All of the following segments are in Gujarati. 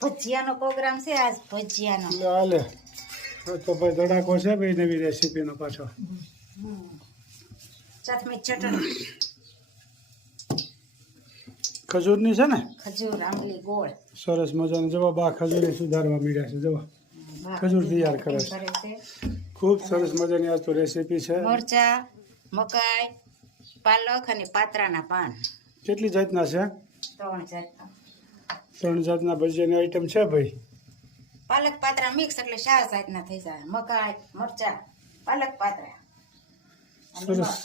ભજીયાનો પ્રોગ્રામ છે આજ ભજીયાનો. હાલે તો ભાઈ ધડાકો છે ભાઈ નવી રેસીપીનો પાછો. ચટણી ચટણી. ખજૂરની છે ને? ખજૂર આંબલી ગોળ. સરસ મજાની. જવા બા ખજૂરી સુધારવા મળ્યા છે જવા ખજૂર તૈયાર કરે છે. ખૂબ સરસ મજાની આજ તો રેસીપી છે. મરચા મકાઈ પાલક અને પાત્રાના પાન. કેટલી જાતના છે? ત્રણ જાતના. ત્રણ જાતના ભજીયાની આઈટમ છે ભાઈ? પાલક પાત્રા મિક્સ એટલે ચાર જાતના થઈ જાય. મકાઈ મરચા પાલક પાત્રા. સરસ.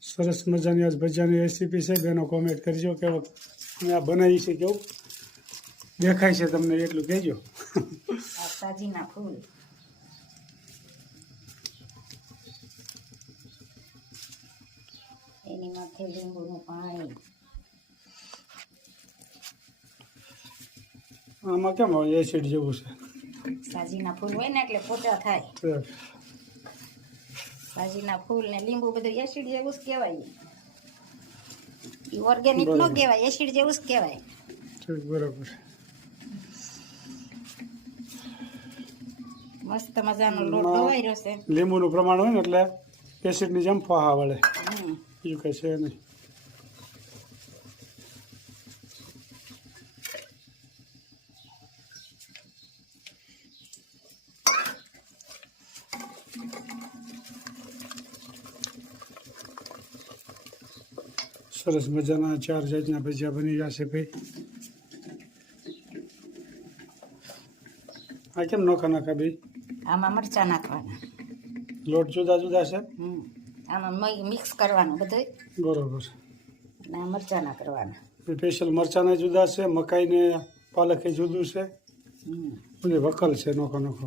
સરસ મજાની આજ ભજીયાની રેસીપી છે. બેનો કોમેન્ટ કરજો કે અમે આ બનાવી છે કેવું? દેખાય છે તમને એટલું કહેજો. સાજીના ફૂલ. એની માથે લીંબુનું પાણી. આમાં કેમ એસિડ જેવું છે. સાજીના ફૂલ હોય ને એટલે પોચા થાય. સાજીના ફૂલ ને લીંબુ બધું એસિડ જેવું જ કહેવાય. એ ઓર્ગેનિક નો. કહેવાય એસિડ જેવું જ કહેવાય. બરાબર. મસ્ત મજાનો લોટ ધોવાઈ રહ્યો છે. લીંબુનું પ્રમાણ હોય ને એટલે એસિડની જેમ ફાહા વળે. બીજું કંઈ છે નહીં. સરસ મજાના ચાર જાતના ભજીયા બની જશે ભાઈ. આ કેમ નોખા નાખા ભાઈ? આમાં મરચા નાખવાના. લોટ જુદા જુદા છે. આમાં મિક્સ કરવાનું બધું બરોબર. અને મરચા ના કરવાના. સ્પેશિયલ મરચાને જુદા છે મકાઈને પાલક જુદું છે. બધી વકલ છે નોખો નોખો.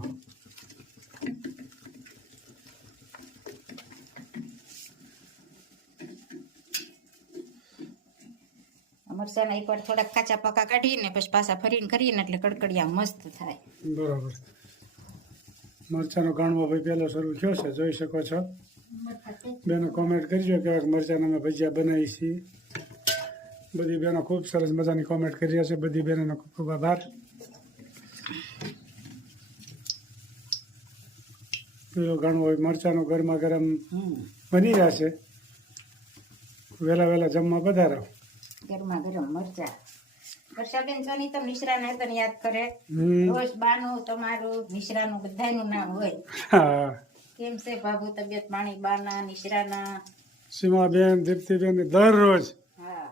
આ મરચાના એકવાર થોડાક કાચા પાકા કાઢીને પછી પાછા ફરીને કરીએ એટલે કડકડિયા મસ્ત થાય. બરાબર. મરચાનો ગાણવો ભાઈ પહેલો શરૂ થયો છે જોઈ શકો છો. બેનો કોમેન્ટ કરજો કે મરચાના અમે ભજીયા બનાવી છીએ. બધી બેનો ખૂબ સરસ મજાની કોમેન્ટ કરી રહ્યા છે બધી બહેનોનો ખૂબ ખૂબ આભાર. પેલો ગાણવો હોય મરચાનો ગરમા ગરમ બની રહ્યા છે. વહેલા વહેલા જમવા પધારો. ગરમા ગરમ મરચા. વર્ષાબેન સોની તો નિશ્રાને તને યાદ કરે. રોજ બાનું તમારું નિશ્રાનું બધાયનું નામ હોય. કેમ છે બાબુ તબિયત પાણી બાના નિશ્રાના સીમાબેન દીપ્તિબેન દરરોજ. હા.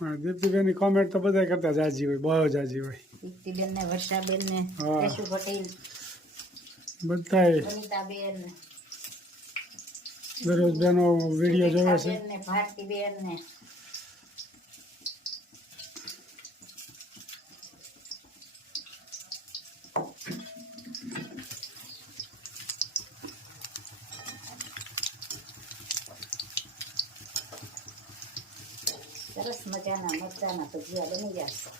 હા દીપ્તિબેનની કોમેન્ટ તો બધા કરતા જાજી હોય બહુ જાજી હોય. દીપ્તિબેન ને વર્ષાબેન ને કેશુ પટેલ બધાય. વનિતાબેન. દરરોજ બેનો વીડિયો જોવે છે. ને ભારતીબેન ને સરસ મજાના મરચાના ભજીયા બની જશે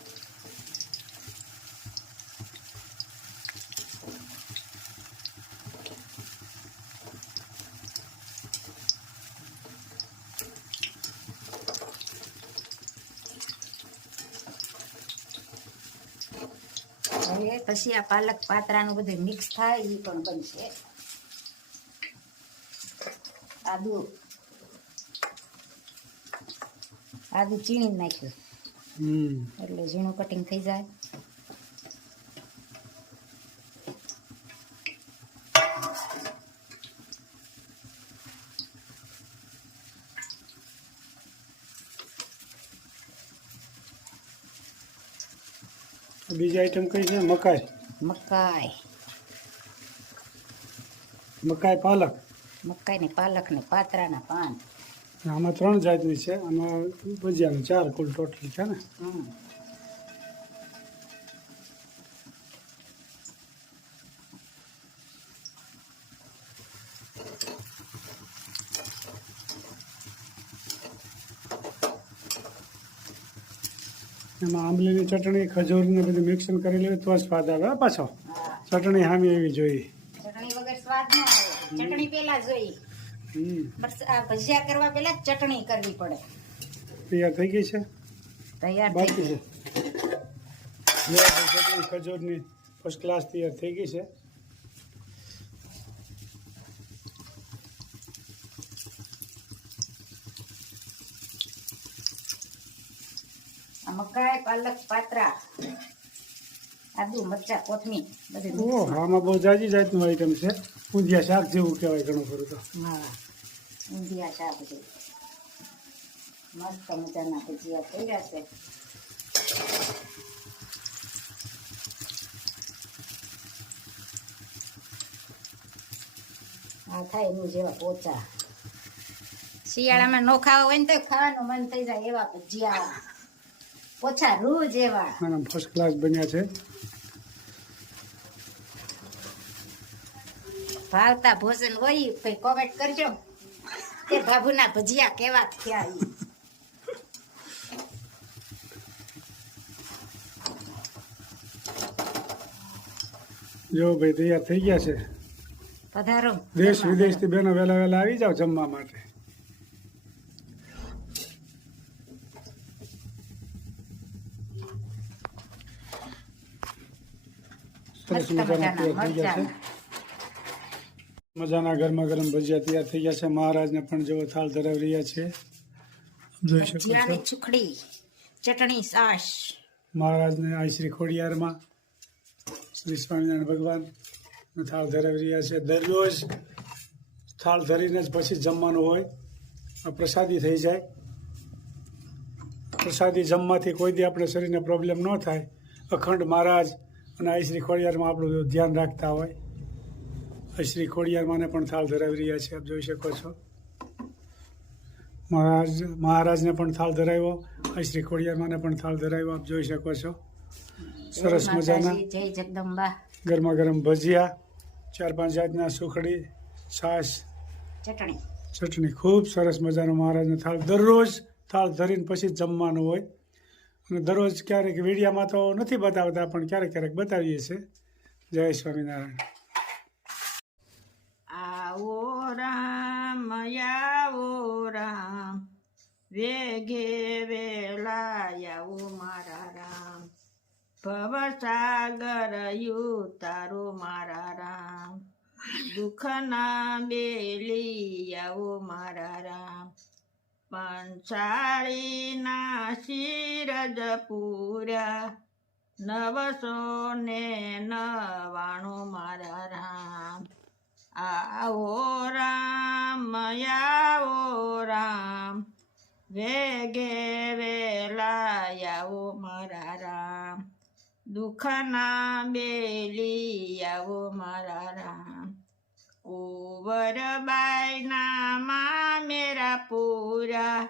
હવે પછી આ પાલક પાતરાનું બધું મિક્સ થાય એ પણ બનશે. આદુ આદુ ચીણી નાખ્યું. એટલે ઝીણું કટિંગ થઈ જાય. બીજી આઈટમ કઈ છે? મકાઈ. મકાઈ. મકાઈ પાલક. મકાઈ ને પાલક ને પાતરાના પાન. આમાં ત્રણ જાતની છે. આમાં ભજીયાનું ચાર કુલ ટોટલ છે ને. એમાં આંબલીની ચટણી ખજૂરને બધું મિક્સન કરી લેવી તો સ્વાદ આવે. પાછો. ચટણી હામી એવી જોઈએ. ચટણી વગર સ્વાદ ન આવે. ચટણી પહેલા જોઈ હમ બસ આ ભજીયા કરવા પહેલા ચટણી કરવી પડે. તૈયાર થઈ ગઈ છે? તૈયાર થઈ બાકી છે? ખજૂરની ફર્સ્ટ ક્લાસ તૈયાર થઈ ગઈ છે. મકાઈ પાલક પાત્રા. આદુ મરચા કોથમીર બધું ઓ આમાં બહુ જાજી જાતનું આઈટમ છે. ઊંધિયા શાક જેવું કહેવાય ઘણું ખરું તો. હા ઊંધિયા શાક છે. મસ્ત મજાના ભજીયા થઈ ગયા છે. આ થાય એનું જેવા પોચા. શિયાળામાં નો ખાવા હોય ને તો ખાવાનું મન થઈ જાય એવા ભજીયા. પોચા રૂ જેવા આના ફર્સ્ટ ક્લાસ બન્યા છે. ભાવતા ભોજન હોય પછી કોમેન્ટ કરજો. તે બાબુના ભજીયા કેવા થયા જો ભાઈ તૈયાર થઈ ગયા છે. પધારો. દેશ વિદેશથી બેનો વહેલા વહેલા આવી જાવ જમવા માટે. સરસ મજાના તૈયાર થઈ ગયા છે. મજાના ગરમા ગરમ ભજીયા તૈયાર થઈ ગયા છે. મહારાજને પણ જેવો થાળ ધરાવી રહ્યા છે. જોઈ શકો છો. સુખડી ચટણી સાસ. મહારાજને આ શ્રી ખોડિયારમાં શ્રી સ્વામિનારાયણ ભગવાન થાળ ધરાવી રહ્યા છે. દરરોજ થાળ ધરીને જ પછી જમવાનું હોય. આ પ્રસાદી થઈ જાય. પ્રસાદી જમવાથી કોઈ દી આપણે શરીરને પ્રોબ્લેમ ન થાય. અખંડ મહારાજ અને આ શ્રી ખોડિયારમાં આપણું ધ્યાન રાખતા હોય. શ્રી ખોડિયારમાંને પણ થાળ ધરાવી રહ્યા છે આપ જોઈ શકો છો. મહારાજ મહારાજને પણ થાળ ધરાવ્યો શ્રી ખોડિયારમાંને પણ થાળ ધરાવ્યો આપ જોઈ શકો છો. સરસ મજાના. જય જગદંબા. ગરમા ગરમ ભજીયા ચાર પાંચ જાતના સુખડી છાશ. ચટણી. ચટણી ખૂબ સરસ મજાનો મહારાજનો થાળ. દરરોજ થાળ ધરીને પછી જમવાનું હોય. અને દરરોજ ક્યારેક વીડિયામાં તો નથી બતાવતા પણ ક્યારેક ક્યારેક બતાવીએ છીએ. જય સ્વામિનારાયણ. વેગે વેલા આવો મારા રામ ભવસાગર તારો મારા રામ દુઃખના બેલી આવો મારા રામ પંચાળીના શિરજ પૂર્યા. નવસો ને નવાણું મારા રામ આવો રામ આવો રામ. વેગે વેલા આવો મારા રામ. દુખના બેલી આવો મારા રામ. કુંવરબાઈના મા મેરા પૂરા,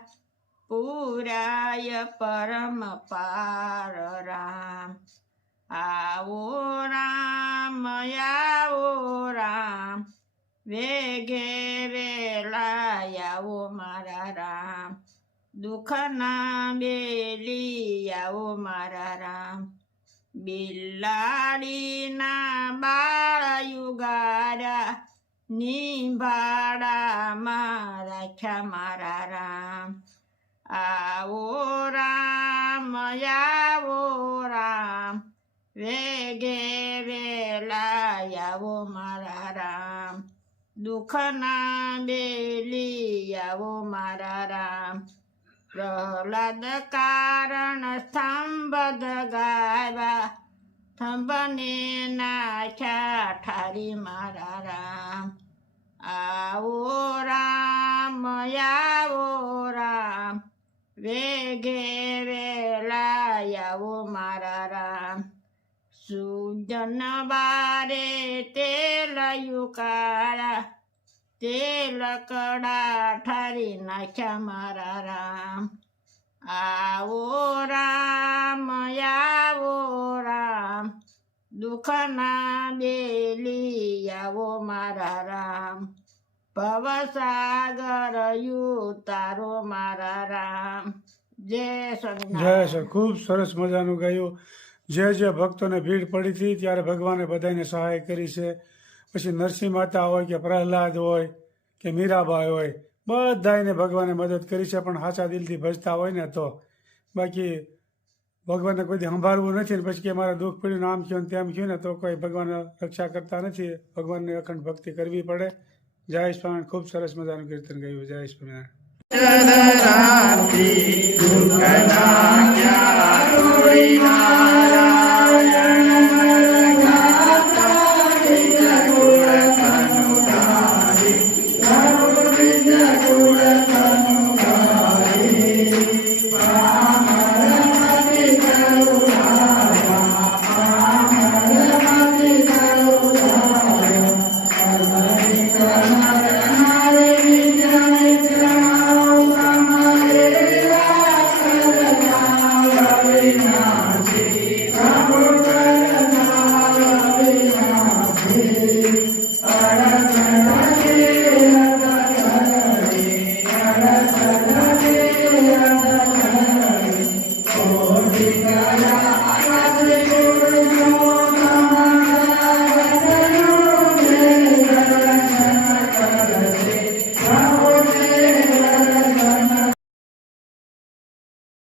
પૂરાય પરમ પાર રામ. આવો રામ આવો રામ. વેગે વેલા આવો મારા રામ. દુઃખના બેલી આવો મારા રામ બિલાડીના બાળ યુગારા નિભાડામાં રાખ્યા મારા રામ આવો રામ આવો રામ, વેગે વેલા આવો મારા રામ. દુઃખના બેલી આવો મારા રામ. પ્રહલાદ કારણ સ્તંભ ગાવા, સ્તંભને નાખ્યા ઠારી મારા રામ. આવો રામ આવો રામ, વેગે વેલા આવો મારા રામ. સુજન બારે તેલ યુકાળા તેલ લકડા ઠારી નાખ્યા મારા રામ. આવો રામ આવો રામ. દુઃખના બેલી આવો મારા રામ. ભવસાગર યુ તારો મારા રામ. જય જય સર ખૂબ સરસ મજાનું ગાયું. જે જે ભક્તોને ભીડ પડી હતી ત્યારે ભગવાને બધાને સહાય કરી છે. પછી નરસિંહ માતા હોય કે પ્રહલાદ હોય કે મીરાબાઈ હોય બધાને ભગવાને મદદ કરી છે, પણ સાચા દિલથી ભજતા હોય ને તો. બાકી ભગવાનને કોઈ સંભાળવું નથી ને પછી કે મારા દુઃખ પીડ્યું આમ થયું તેમ થયું ને તો કોઈ ભગવાન રક્ષા કરતા નથી. ભગવાનની અખંડ ભક્તિ કરવી પડે. જય સ્વામિનારાયણ. ખૂબ સરસ મજાનું કીર્તન ગાયું. જય સ્વામિનારાયણ.